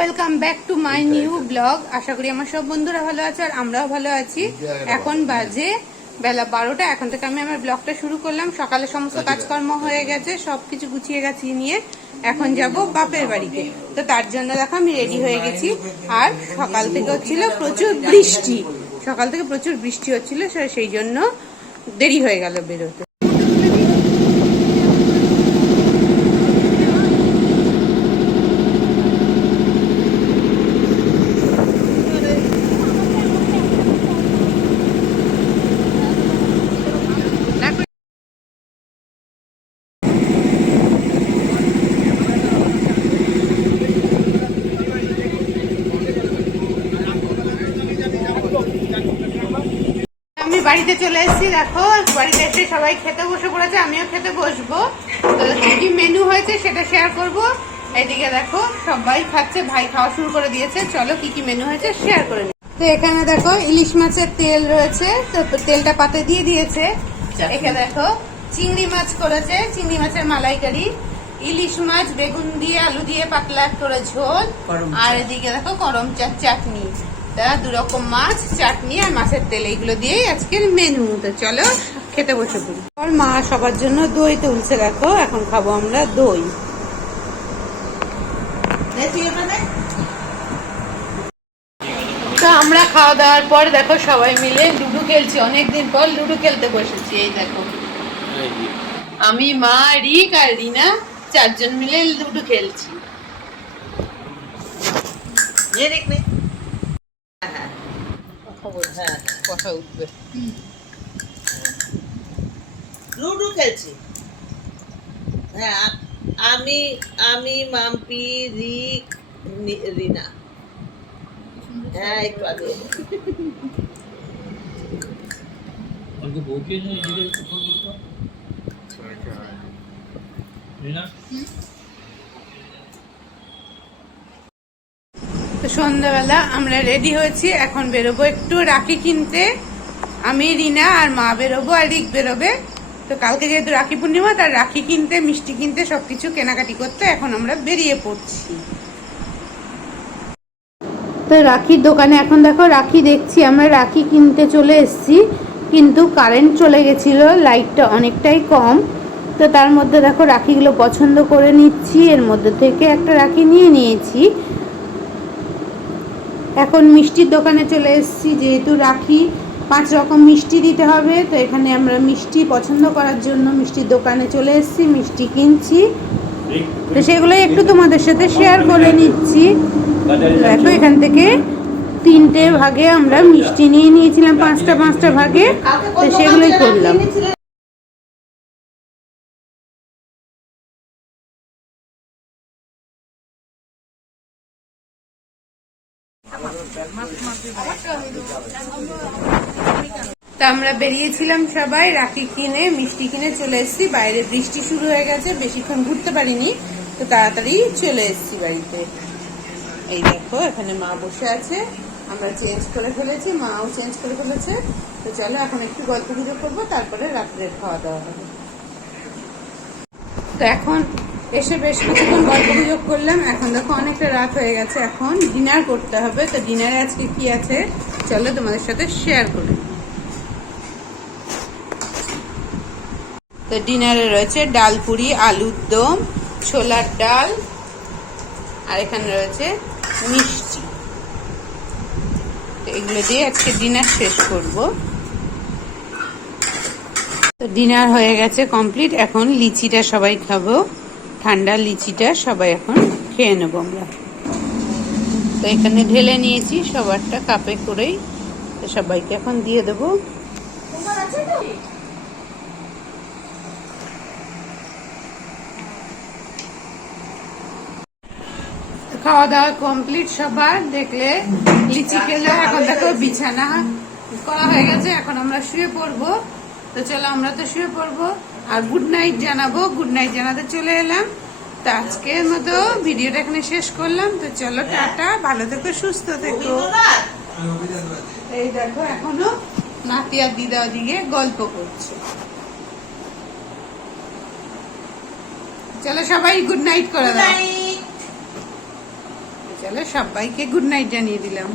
Welcome back to my new blog আশা করি আমার সব বন্ধুরা ভালো আছে আর আমরাও ভালো আছি। এখন বাজে বেলা বারোটা। এখন থেকে আমি আমার ব্লগটা শুরু করলাম। সকালে সমস্ত কাজকর্ম হয়ে গেছে সবকিছু গুছিয়ে গেছি নিয়ে এখন যাব বাপের বাড়িতে। তো তার জন্য দেখো আমি রেডি হয়ে গেছি। আর সকাল থেকে হচ্ছিল প্রচুর বৃষ্টি। সকাল থেকে প্রচুর বৃষ্টি হচ্ছিল সেই জন্য দেরি হয়ে গেল বেরোতে আমি বাড়িতে চলে এসেছি দেখো বাড়িতে এসে সবাই খেতে বসে পড়েছে আমিও খেতে বসবো। তো কি মেনু হয়েছে সেটা শেয়ার করব। এদিকে দেখো সবাই খাচ্ছে ভাই খাওয়া শুরু করে দিয়েছে। চলো কি কি মেনু হয়েছে শেয়ার করে নিই। তো এখানে দেখো ইলিশ মাছের তেল রয়েছে তো তেলটা পাতে দিয়ে দিয়েছে। এখানে দেখো চিংড়ি মাছ করেছে চিংড়ি মাছের মালাইকারি। ইলিশ মাছ বেগুন দিয়ে আলু দিয়ে পাতলা করে ঝোল। আর এদিকে দেখো করম চাট চাটনি। তা দু রকম মাছ, চাটনি আর মাছের তেল, এইগুলো দিয়েই আজকের মেনু তো চলো খেতে বসে পড়ি। আর মা সবার জন্য দই তুলছে, দেখো, এখন খাব আমরা দই। আমরা খাওয়া দাওয়ার পর, দেখো, সবাই মিলে লুডু খেলছি। অনেকদিন পর লুডু খেলতে বসেছি, এই দেখো। আমি, মা, রিক আর রিনা চারজন মিলে লুডু খেলছি। দেখ হ্যাঁ কথা উঠবে লুডো খেলছি। হ্যাঁ আমি আমি মাম্পি রিক রিনা। হ্যাঁ একটু আগে। আচ্ছা। রিনা? সন্ধ্যাবেলা আমরা রেডি হয়েছি, এখন বেরোবো একটু রাখি কিনতে। আমি, রিনা আর মা বেরোবো আর রিক বেরোবে। তো কালকে যেহেতু রাখি পূর্ণিমা, তার রাখি কিনতে, মিষ্টি কিনতে সবকিছু কেনাকাটি করতে এখন আমরা বেরিয়ে পড়ছি। তো রাখির দোকানে এখন দেখো, রাখি দেখছি, আমরা রাখি কিনতে চলে এসেছি, কিন্তু কারেন্ট চলে গেছিল লাইটটা অনেকটাই কম। তো তার মধ্যে দেখো, রাখিগুলো পছন্দ করে নিচ্ছি, এর মধ্যে থেকে একটা রাখি নিয়ে নিয়েছি। এখন মিষ্টির দোকানে চলে এসেছি, যেহেতু রাখি, পাঁচ রকম মিষ্টি দিতে হবে, তো এখানে আমরা মিষ্টি পছন্দ করার জন্য মিষ্টির দোকানে চলে এসেছি, মিষ্টি কিনছি। তো সেগুলোই একটু তোমাদের সাথে শেয়ার করে নিচ্ছি। দেখো এখান থেকে তিনটে ভাগে আমরা মিষ্টি নিয়ে নিয়েছিলাম, পাঁচটা পাঁচটা ভাগে, তো সেগুলোই করলাম। তা আমরা বেরিয়েছিলাম সবাই, রাখি কিনে, মিষ্টি কিনে চলে এসেছি। বাইরে বৃষ্টি শুরু হয়ে গেছে, বেশিক্ষণ ঘুরতে পারিনি, তো তাড়াতাড়ি চলে এসেছি বাড়িতে। এই দেখো, এখানে মা বসে আছে, আমরা চেঞ্জ করে ফেলেছি, মাও চেঞ্জ করে ফেলেছে। তো চলো, এখন একটু গল্প গুজব করব, তারপরে রাত্রের খাওয়া দাওয়া হবে। তো এখন এসে বেশ কিছুক্ষণ গল্প গুজব করলাম। এখন দেখো অনেকটা রাত হয়ে গেছে। এখন ডিনার করতে হবে। তো ডিনারে আজকে কি আছে? চলো তোমাদের সাথে শেয়ার করি। তো ডিনারে রয়েছে ডাল পুরি, আলুর দম, ছোলার ডাল, আর এখানে রয়েছে মিষ্টি। তো এগুলো দিয়ে আজকে ডিনার শেষ করব। তো ডিনার হয়ে গেছে কমপ্লিট এখন লিচিটা সবাই খাব। ঠান্ডা লিচিটা সবাই এখন খেয়ে নেব আমরা। তো এখানে ঢেলে নিয়েছি, সবারটা কাপে করেই সবাইকে এখন দিয়ে দেবো। খাওয়া দাওয়া কমপ্লিট সবার, দেখলে লিচি খেলে, এখন দেখো বিছানা করা হয়ে গেছে, এখন আমরা শুয়ে পড়ব। তো চলো আমরা তো শুয়ে পড়ব। আর গুড নাইট জানাব। গুড নাইট জানাতে চলে এলাম। তো আজকের মতো ভিডিওটা এখানে শেষ করলাম। তো চলো টাটা। ভালো থেকো সুস্থ থেকো। এই দেখো এখনও নাতি আর দিদা ওদিকে গল্প করছে। চলো সবাই গুড নাইট করে দাও। চলো সবাইকে গুড নাইট জানিয়ে দিলাম।